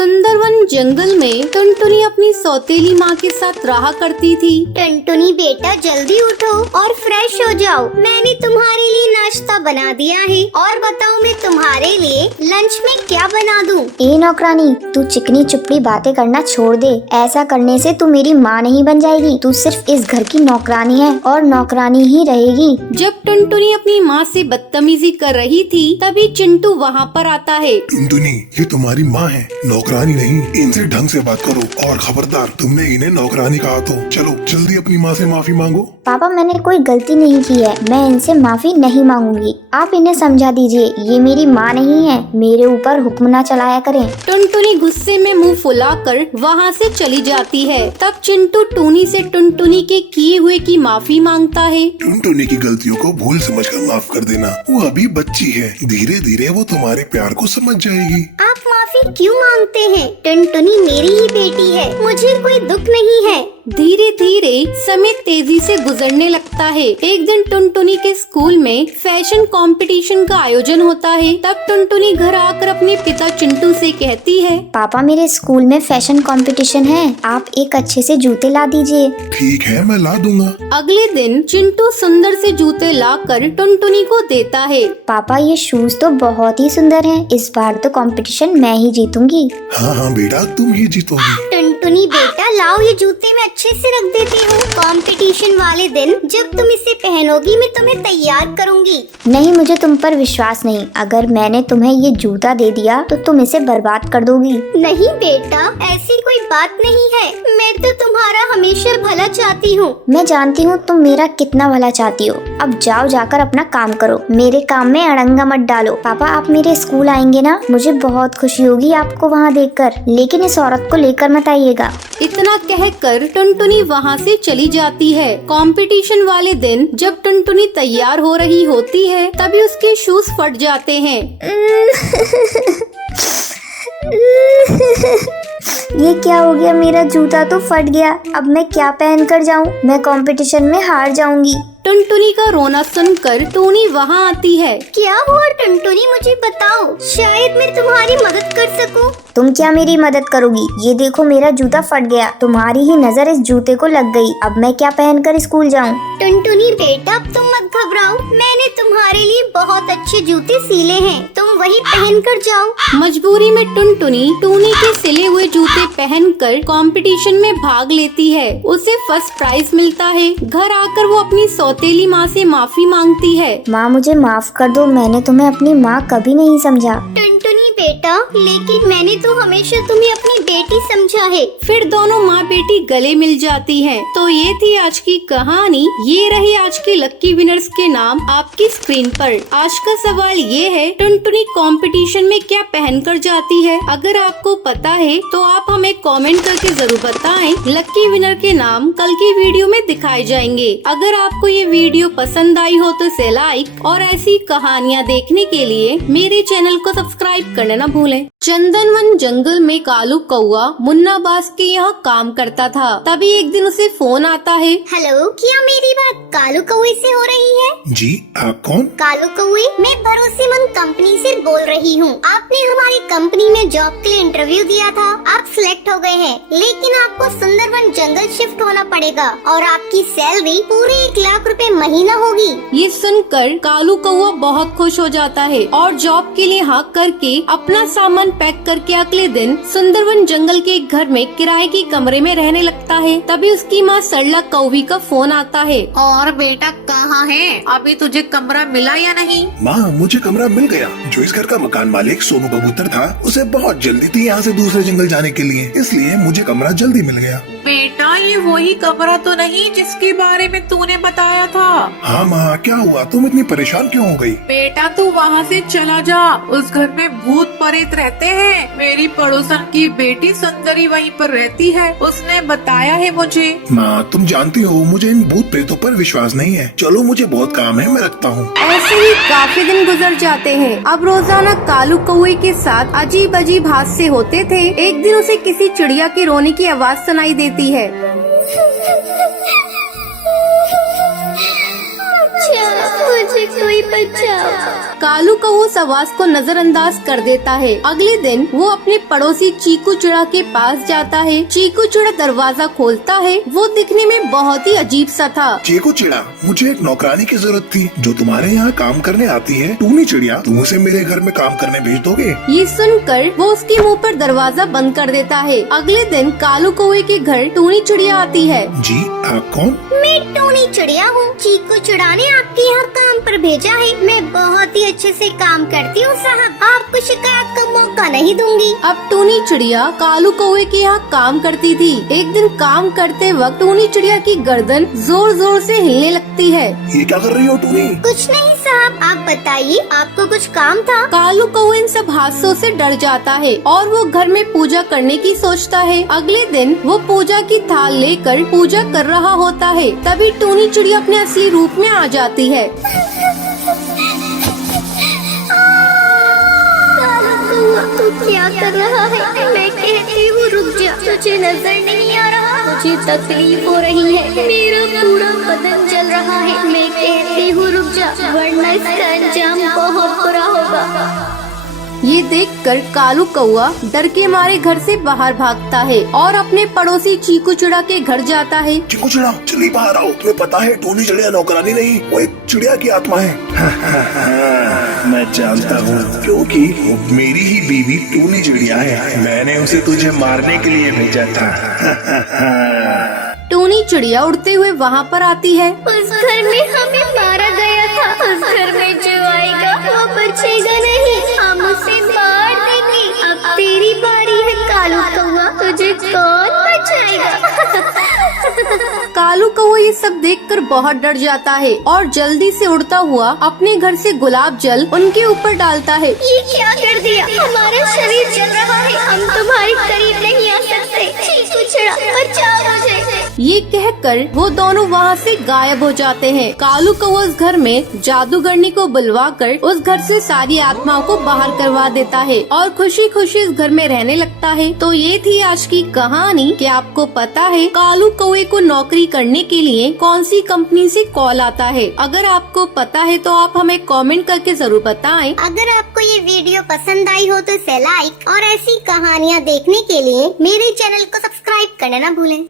सुंदरवन जंगल में टुनटुनी अपनी सौतेली माँ के साथ रहा करती थी। टुनटुनी बेटा जल्दी उठो और फ्रेश हो जाओ। मैंने तुम्हारे लिए नाश्ता बना दिया है और बताओ मैं तुम्हारे लिए लंच में क्या बना दूं? ए नौकरानी, तू चिकनी चुपड़ी बातें करना छोड़ दे। ऐसा करने से तू मेरी माँ नहीं बन जाएगी। तू सिर्फ इस घर की नौकरानी है और नौकरानी ही रहेगी। जब टुनटुनी अपनी माँ से बदतमीजी कर रही थी तभी चिंटू वहाँ पर आता है। टुनटुनी, ये तुम्हारी माँ है, नौकरानी नहीं। इनसे ढंग से बात करो और खबरदार तुमने इन्हें नौकरानी कहा तो चलो जल्दी अपनी माँ से माफी मांगो। पापा, मैंने कोई गलती नहीं की है। मैं इनसे माफी नहीं मांगूंगी। आप इन्हें समझा दीजिए, ये मेरी माँ नहीं है। मेरे ऊपर हुक्म ना चलाया करें। टुनटुनी गुस्से में मुंह फुलाकर वहाँ से चली जाती है। तब चिंटू टूनी से टुनटुनी के किए हुए की माफी मांगता है। टुनटुनी की गलतियों को भूल समझकर माफ कर देना। वो अभी बच्ची है, धीरे धीरे वो तुम्हारे प्यार को समझ जाएगी। आप माफी क्यों मांगते हैं? टुनटुनी मेरी ही बेटी है, मुझे कोई दुख नहीं है। धीरे धीरे समय तेजी से गुजरने लगता है। एक दिन टुनटुनी के स्कूल में फैशन कंपटीशन का आयोजन होता है। तब टुनटुनी घर आकर अपने पिता चिंटू से कहती है, पापा, मेरे स्कूल में फैशन कंपटीशन है। आप एक अच्छे से जूते ला दीजिए। ठीक है, मैं ला दूंगा। अगले दिन चिंटू सुंदर से जूते लाकर टुनटुनी को देता है। पापा, ये शूज तो बहुत ही सुंदर हैं। इस बार तो कंपटीशन मैं ही जीतूंगी। हाँ हाँ बेटा, तुम ही जीतोगी। टुनटुनी बेटा लाओ, ये जूते मैं अच्छे से रख देती हूँ। कंपटीशन वाले दिन जब तुम इसे पहनोगी मैं तुम्हें तैयार करूँगी। नहीं, मुझे तुम पर विश्वास नहीं। अगर मैंने तुम्हें ये जूता दे दिया तो तुम इसे बर्बाद कर दोगी। नहीं बेटा, ऐसी कोई बात नहीं है। मैं तो तुम्हारा हमेशा भला चाहती हूँ। मैं जानती हूँ तुम मेरा कितना भला चाहती हो। अब जाओ, जाकर अपना काम करो। मेरे काम में अड़ंगा मत डालो। पापा, आप मेरे स्कूल आएंगे ना? मुझे बहुत खुशी होगी आपको वहाँ देखकर। लेकिन इस औरत को लेकर मत आइएगा। इतना कहकर टुनटुनी वहाँ से चली जाती है। कंपटीशन वाले दिन जब टुनटुनी तैयार हो रही होती है तभी उसके शूज फट जाते हैं। ये क्या हो गया? मेरा जूता तो फट गया। अब मैं क्या पहन कर जाऊँ? मैं कंपटीशन में हार जाऊंगी। टुनटुनी का रोना सुनकर टूनी वहाँ आती है। क्या हुआ टुनटुनी, मुझे बताओ, शायद मैं तुम्हारी मदद कर सकूं। तुम क्या मेरी मदद करोगी? ये देखो, मेरा जूता फट गया। तुम्हारी ही नजर इस जूते को लग गई। अब मैं क्या पहनकर स्कूल जाऊँ? टुनटुनी बेटा, अब तुम मत घबराओ। मैंने तुम्हारे लिए बहुत अच्छे जूते सिले हैं, तुम वही पहन कर जाओ। मजबूरी में टुनटुनी टूनी के सिले हुए जूते पहनकर कंपटीशन में भाग लेती है। उसे फर्स्ट प्राइज मिलता है। घर आकर वो अपनी सौतेली माँ से माफी मांगती है। माँ, मुझे माफ कर दो। मैंने तुम्हें अपनी माँ कभी नहीं समझा। टुनटुनी बेटा, लेकिन मैंने तो हमेशा तुम्हें अपनी बेटी समझा है। फिर दोनों माँ बेटी गले मिल जाती हैं। तो ये थी आज की कहानी। ये रही आज के लक्की विनर्स के नाम आपकी स्क्रीन पर। आज का सवाल ये है, टुनटुनी कंपटीशन में क्या पहनकर जाती है? अगर आपको पता है तो आप हमें कमेंट करके जरूर बताएं। लक्की विनर के नाम कल की वीडियो में दिखाए जाएंगे। अगर आपको ये वीडियो पसंद आई हो तो इसे लाइक और ऐसी कहानियाँ देखने के लिए मेरे चैनल को सब्सक्राइब करना न भूलें। चंदनवन जंगल में कालू कौआ मुन्ना बास के यहाँ काम करता था। तभी एक दिन उसे फोन आता है। हेलो, क्या मेरी बात कालू कौए से हो रही है? जी, आप कौन? कालू कौए, मैं भरोसेमंद कंपनी से बोल रही हूँ। आपने हमारी कंपनी में जॉब के लिए इंटरव्यू दिया था, आप सिलेक्ट हो गए हैं, लेकिन आपको सुंदरवन जंगल शिफ्ट होना पड़ेगा और आपकी सैलरी पूरे 1 लाख रुपए महीना होगी। ये सुनकर कालू कौआ बहुत खुश हो जाता है और जॉब के लिए हाँ करके अपना सामान पैक करके अगले दिन सुंदरवन जंगल के एक घर में किराए के कमरे में रहने लगता है। तभी उसकी माँ सरला कौवी का फोन आता है। और बेटा कहाँ है? अभी तुझे कमरा मिला या नहीं? माँ, मुझे कमरा मिल गया। जो इस घर का मकान मालिक सोनू कबूतर था, उसे बहुत जल्दी थी यहाँ से दूसरे जंगल जाने के लिए, इसलिए मुझे कमरा जल्दी मिल गया। बेटा, ये वही कमरा तो नहीं जिसके बारे में तूने बताया था? हाँ माँ, क्या हुआ? तुम इतनी परेशान क्यों हो गई? बेटा, तू वहाँ से चला जा। उस घर में भूत प्रेत रहते हैं। मेरी पड़ोसन की बेटी सुंदरी वहीं पर रहती है, उसने बताया है मुझे। माँ, तुम जानती हो मुझे इन भूत प्रेतों पर विश्वास नहीं है। चलो, मुझे बहुत काम है, मैं रखता हूँ। ऐसे ही काफी दिन गुजर जाते हैं। अब रोजाना कालू कौए के साथ अजीब अजीब हादसे होते थे। एक दिन उसे किसी चिड़िया के रोने की आवाज सुनाई देती है। मुझे मुझे कोई बचाओ। कालू कौवा उस आवाज को नजरअंदाज कर देता है। अगले दिन वो अपने पड़ोसी चीकू चिड़ा के पास जाता है। चीकू चिड़ा दरवाजा खोलता है। वो दिखने में बहुत ही अजीब सा था। चीकू चिड़ा, मुझे एक नौकरानी की जरूरत थी जो तुम्हारे यहाँ काम करने आती है। टूनी चिड़िया, तुम उसे मेरे घर में काम करने भेज दोगे? ये सुनकर वो उसके मुंह पर दरवाजा बंद कर देता है। अगले दिन कालू कौवे के घर टूनी चिड़िया आती है। जी, आप कौन? मैं टूनी चिड़िया हूँ। चीकू चिड़ा ने आपके यहाँ काम पर भेजा है। मैं बहुत ही अच्छे से काम करती हूँ साहब, आपको शिकायत का मौका नहीं दूंगी। अब टूनी चिड़िया कालू कौवे के यहाँ काम करती थी। एक दिन काम करते वक्त टूनी चिड़िया की गर्दन जोर जोर से हिलने लगती है। ये क्या कर रही हो टूनी? कुछ नहीं साहब, आप बताइए, आपको कुछ काम था? कालू कौवा इन सब हादसों से डर जाता है और वो घर में पूजा करने की सोचता है। अगले दिन वो पूजा की थाल लेकर पूजा कर रहा होता है। तभी टूनी चिड़िया अपने असली रूप में आ जाती है। तू क्या कर रहा है? मैं कहती हूँ रुक जा, तुझे नजर नहीं आ रहा? मुझे तकलीफ हो रही है, मेरा पूरा बदन जल रहा है। मैं कहती हूँ रुक जा, वरना इसका अंजाम बहुत बुरा होगा। ये देखकर कालू कौवा डर के मारे घर से बाहर भागता है और अपने पड़ोसी चीकू चिड़ा के घर जाता है। चीकू चिड़ा, चलिए बाहर आओ। तुम्हें पता है टूनी चिड़िया नौकरानी नहीं, वो एक चिड़िया की आत्मा है। मैं जानता हूँ, क्योंकि वो मेरी ही बीवी टूनी चिड़िया है। मैंने उसे तुझे मारने के लिए भेजा था। टूनी चिड़िया उड़ते हुए वहाँ पर आती है। उस घर में हमें मारा गया था। उस घर में जो आएगा वो बचेगा नहीं, हम उसे मार देंगे। अब तेरी बारी है कालू कौवा, तुझे कौन बचाएगा? कालू कौवा ये सब देखकर बहुत डर जाता है और जल्दी से उड़ता हुआ अपने घर से गुलाब जल उनके ऊपर डालता है। ये क्या कर दिया? हमारा शरीर जल रहा है, हम तुम्हारे करीब नहीं आ सकते। चीकू चिड़ा, बचाओ मुझे। ये कहकर वो दोनों वहाँ से गायब हो जाते हैं। कालू कौवा उस घर में जादूगरनी को बुलवाकर उस घर से सारी आत्माओं को बाहर करवा देता है और खुशी खुशी इस घर में रहने लगता है। तो ये थी आज की कहानी। कि आपको पता है कालू कौवे को नौकरी करने के लिए कौन सी कंपनी से कॉल आता है? अगर आपको पता है तो आप हमें कमेंट करके जरूर बताएं। अगर आपको ये वीडियो पसंद आई हो तो इसे लाइक और ऐसी कहानियाँ देखने के लिए मेरे चैनल को सब्सक्राइब करना ना भूलें।